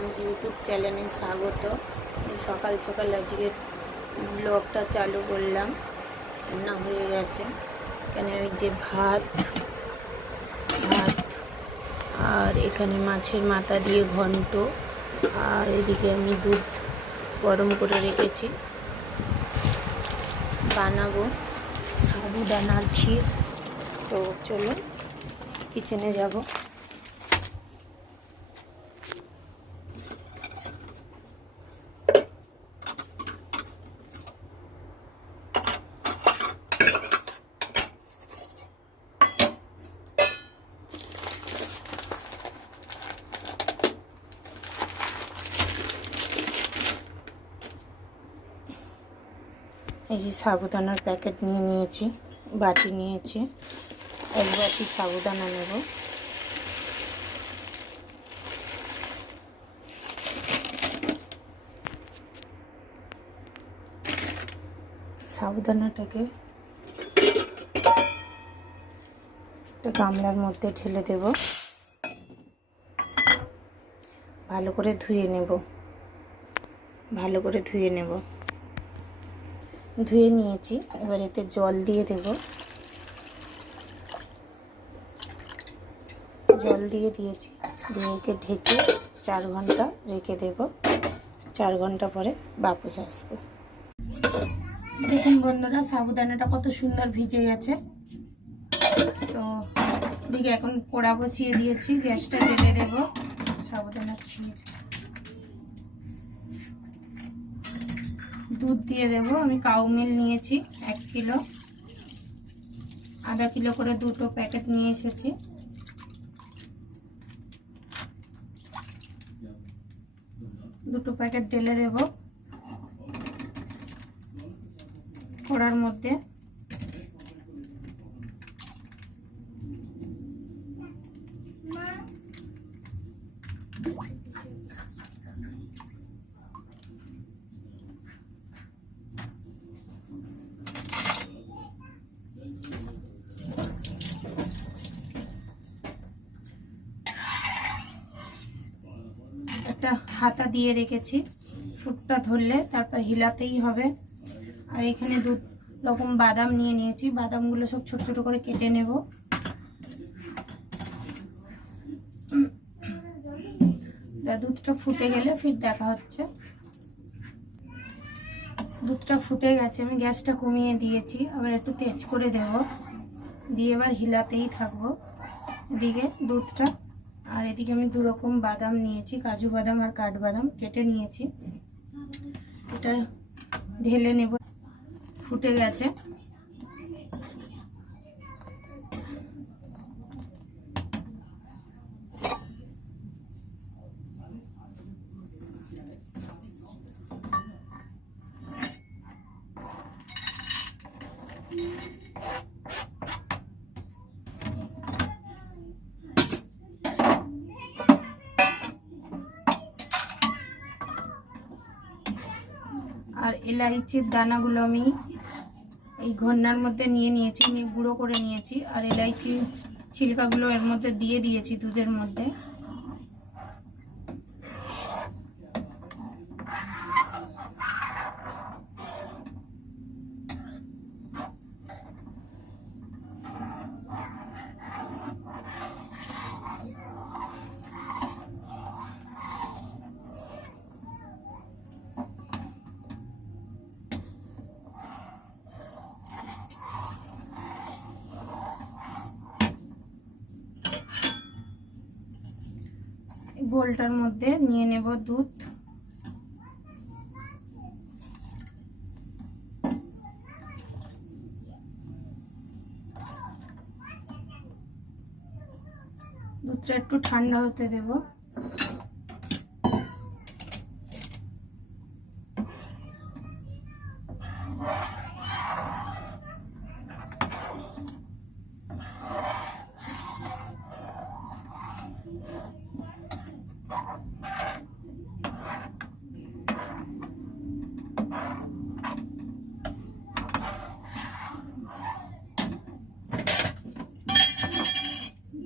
মাম YouTube চ্যানেলে স্বাগত। সকাল সকাল আজকে ব্লগটা চালু করলাম। রান্না হয়ে গেছে, এখানে ওই যে ভাত আর এখানে মাছের মাথা দিয়ে ঘন্ট, আর এদিকে আমি দুধ গরম করে রেখেছি, বানাবো সাবুদানার ক্ষীর। তো চলো কিচেনে যাব। এই যে সাবুদানার প্যাকেট নিয়ে নিয়েছি, বাটি নিয়েছি, এক বাটি সাবুদানা নেব। সাবুদানাটাকে একটা গামলার মধ্যে ঢেলে দেব, ভালো করে ধুয়ে নেব। ধুয়ে নিয়েছি, এবার এতে জল দিয়ে দেব। জল দিয়ে দিয়েছি, দিয়ে একে ঢেকে 4 ঘন্টা রেখে দেব। 4 ঘন্টা পরে বাপস আসবো। দেখুন বন্ধুরা, সাবুদানাটা কত সুন্দর ভিজে গেছে। তো দিকে এখন কড়া বসিয়ে দিয়েছি, গ্যাসটা জ্বেলে দেব। সাবুদানার ক্ষীর, দুধ দিয়ে দেব। আমি কাউ মিল নিয়েছি 1 কিলো, আধা কিলো করে দুটো প্যাকেট নিয়ে এসেছি। দুটো প্যাকেট ঢেলে দেব কড়ার মধ্যে। একটা হাতা দিয়ে রেখেছি, ফুটটা ধরলে তারপর হিলাতেই হবে। আর এখানে 2 রকম বাদাম নিয়ে নিয়েছি, বাদামগুলো সব ছোট ছোট করে কেটে নেব। দুধটা ফুটে গেলে ফির দেখা হচ্ছে। দুধটা ফুটে গেছে, আমি গ্যাসটা কমিয়ে দিয়েছি, আবার একটু তেজ করে দেব, দিয়ে এবার হিলাতেই থাকবো এদিকে দুধটা। আর এদিকে আমি 2 রকম বাদাম নিয়েছি, কাজু বাদাম আর কাঠবাদাম কেটে নিয়েছি। এটা ঢেলে নেব, ফুটে গেছে। আর এলাইচির দানাগুলো আমি এই ঘন্নার মধ্যে নিয়ে নিয়েছি, নিয়ে গুঁড়ো করে নিয়েছি। আর এলাইচি ছিলকাগুলো এর মধ্যে দিয়ে দিয়েছি দুধের মধ্যে। বোলটার মধ্যে নিয়ে নেব দুধ। দুধটা একটু ঠান্ডা হতে দেব।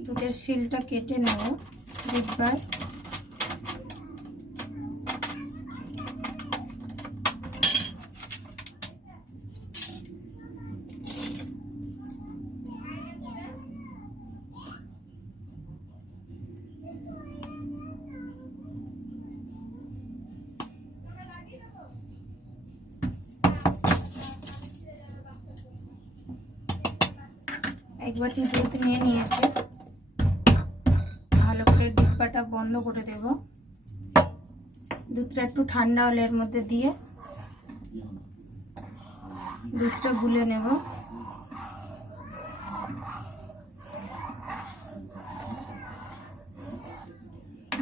দুধের শিলটা কেটে নেব একবার। এক বাটি দুধ নিয়ে নিয়েছে। ভালো করে ডিব্বাটা বন্ধ করে দেব। দুধটা একটু ঠান্ডা হলে এর মধ্যে দিয়ে দুধটা গুলে নেব।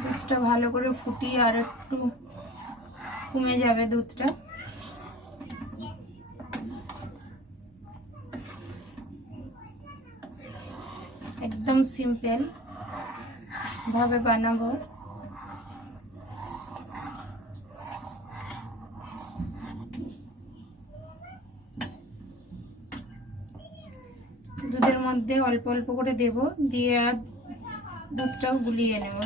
দুধটা ভালো করে ফুটিয়ে আর একটু কমে যাবে দুধটা। একদম সিম্পল ভাবে বানাবো। দুধের মধ্যে অল্প অল্প করে দেব, দিয়ে আর দুধটাও গুলিয়ে নেব।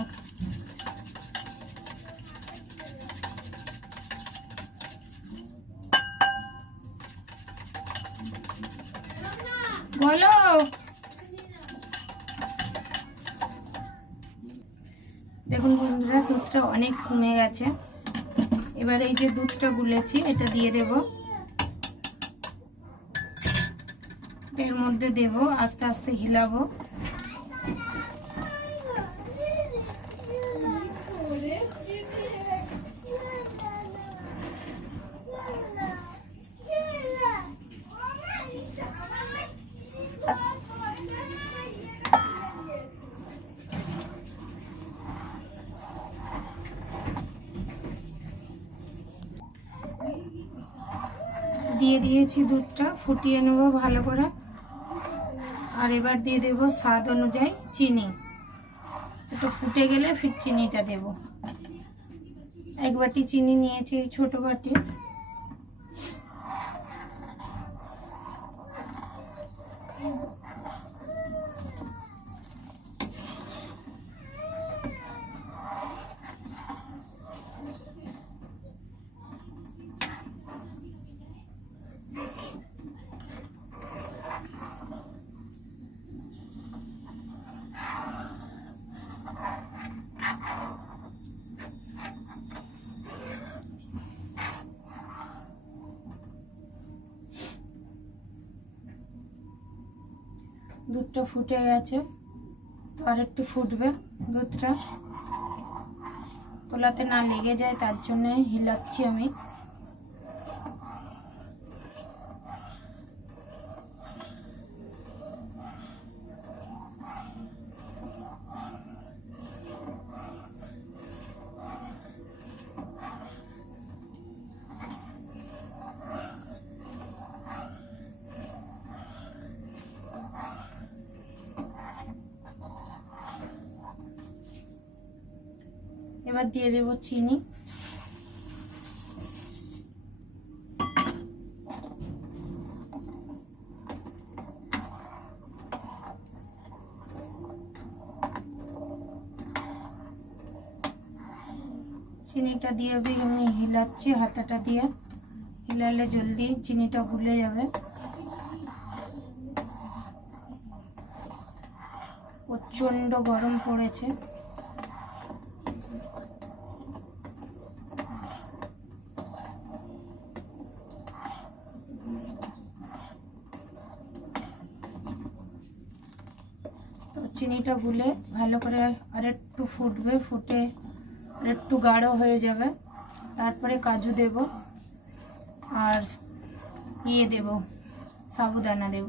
বলো। দেখুন বন্ধুরা, দুধটা অনেক কমে গেছে। এবার এই যে দুধটা গুলেছি এটা দিয়ে দেব। এর মধ্যে দেব, আস্তে আস্তে হিলাবো। দিয়ে দিয়েছি দুধটা, ফুটিয়ে নেব ভালো করে। আর এবার দিয়ে দেব স্বাদ অনুযায়ী চিনি। একটু ফুটে গেলে ফির চিনিটা দেব। এক বাটি চিনি নিয়েছি, ছোট বাটি। দুধটা ফুটে গেছে, আর একটু ফুটবে দুধটা, তোলাতে না লেগে যায় তার জন্য হিলাচ্ছি আমি। এবার দিয়ে দেব চিনি। চিনিটা দিয়ে আমি হিলাচ্ছি হাতাটা দিয়ে। হিলালে জলদি চিনিটা গুলে যাবে। প্রচন্ড গরম পড়েছে। চিনিটা গুলে ভালো করে আরেকটু ফুটবে, ফুটে আরেকটু গাঢ় হয়ে যাবে। তারপরে কাজু দেব আর দেব সাবুদানা দেব।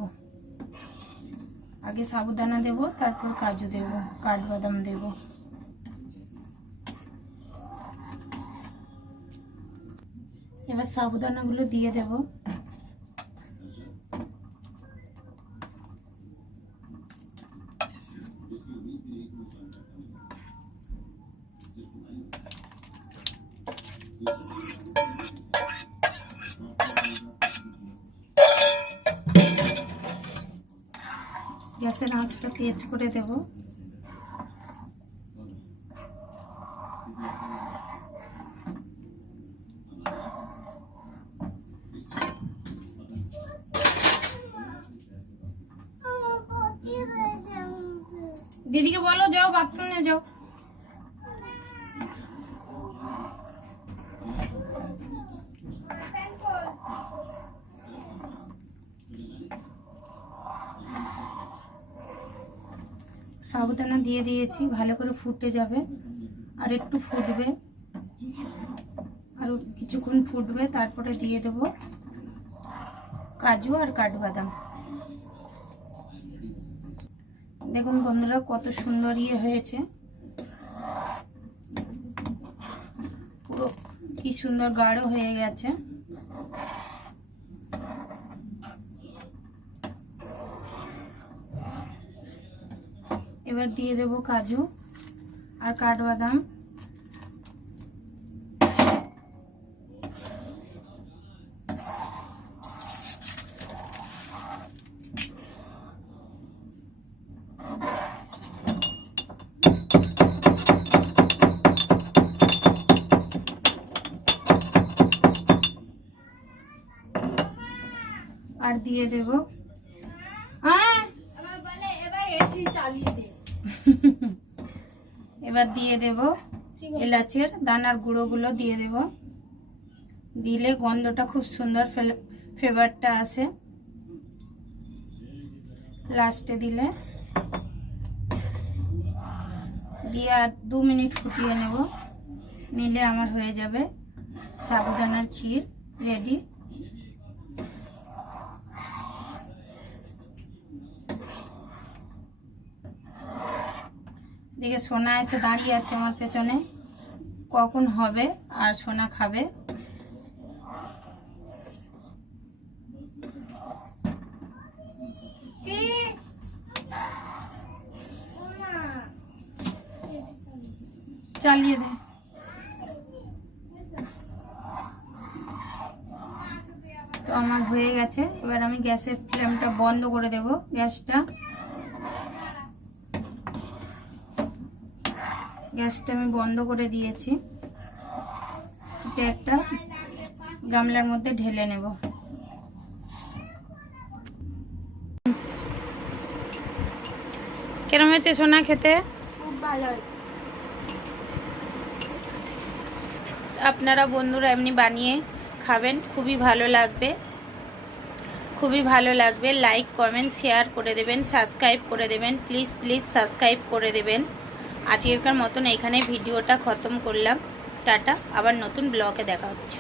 আগে সাবুদানা দেব, তারপর কাজু দেব, কাঠবাদাম দেব। এবার সাবুদানাগুলো দিয়ে দেব। গ্যাসের আঁচটা তেজ করে দেব। দিদিকে বলো যাও বাথরুমে যাও। সাবুদানা দিয়ে দিয়েছি, ভালো করে ফুটে যাবে আর একটু ফুটবে, আর কিছুক্ষণ ফুটবে, তারপরে দিয়ে দেব কাজু আর কাঠবাদাম। দেখুন বন্ধুরা কত সুন্দর হয়েছে, পুরো কি সুন্দর গাঢ় হয়ে গেছে। এবার দিয়ে দেব কাজু আর কাঠবাদাম। আর দিয়ে দেব এবার দিয়ে দেব এলাচের দানার গুঁড়োগুলো দিয়ে দেব, দিলে গন্ধটা খুব সুন্দর ফ্লেভারটা আসে। লাস্টে দিলে দিয়ে আর 2 মিনিট ফুটিয়ে নেব, নিলে আমার হয়ে যাবে সাবুদানার ক্ষীর রেডি। দিকে সোনা এসে দাঁড়িয়ে আছে আমার পেছনে, কখন হবে আর সোনা খাবে। চালিয়ে দে। তো আমার হয়ে গেছে, এবার আমি গ্যাসের ফ্লেমটা বন্ধ করে দেব। গ্যাসটা আমি বন্ধ করে দিয়েছি। এটা একটা গামলার মধ্যে ঢেলে নেব। কেমন হয়েছে সোনা খেতে? খুব ভালো হয়েছে। আপনারা বন্ধুরা এমনি বানিয়ে খাবেন, খুবই ভালো লাগবে, খুবই ভালো লাগবে। লাইক কমেন্ট শেয়ার করে দেবেন, সাবস্ক্রাইব করে দেবেন, প্লিজ প্লিজ সাবস্ক্রাইব করে দেবেন। আজকেরকার মতন এখানে ভিডিওটা খতম করলাম। টাটা, আবার নতুন ব্লগে দেখা হচ্ছে।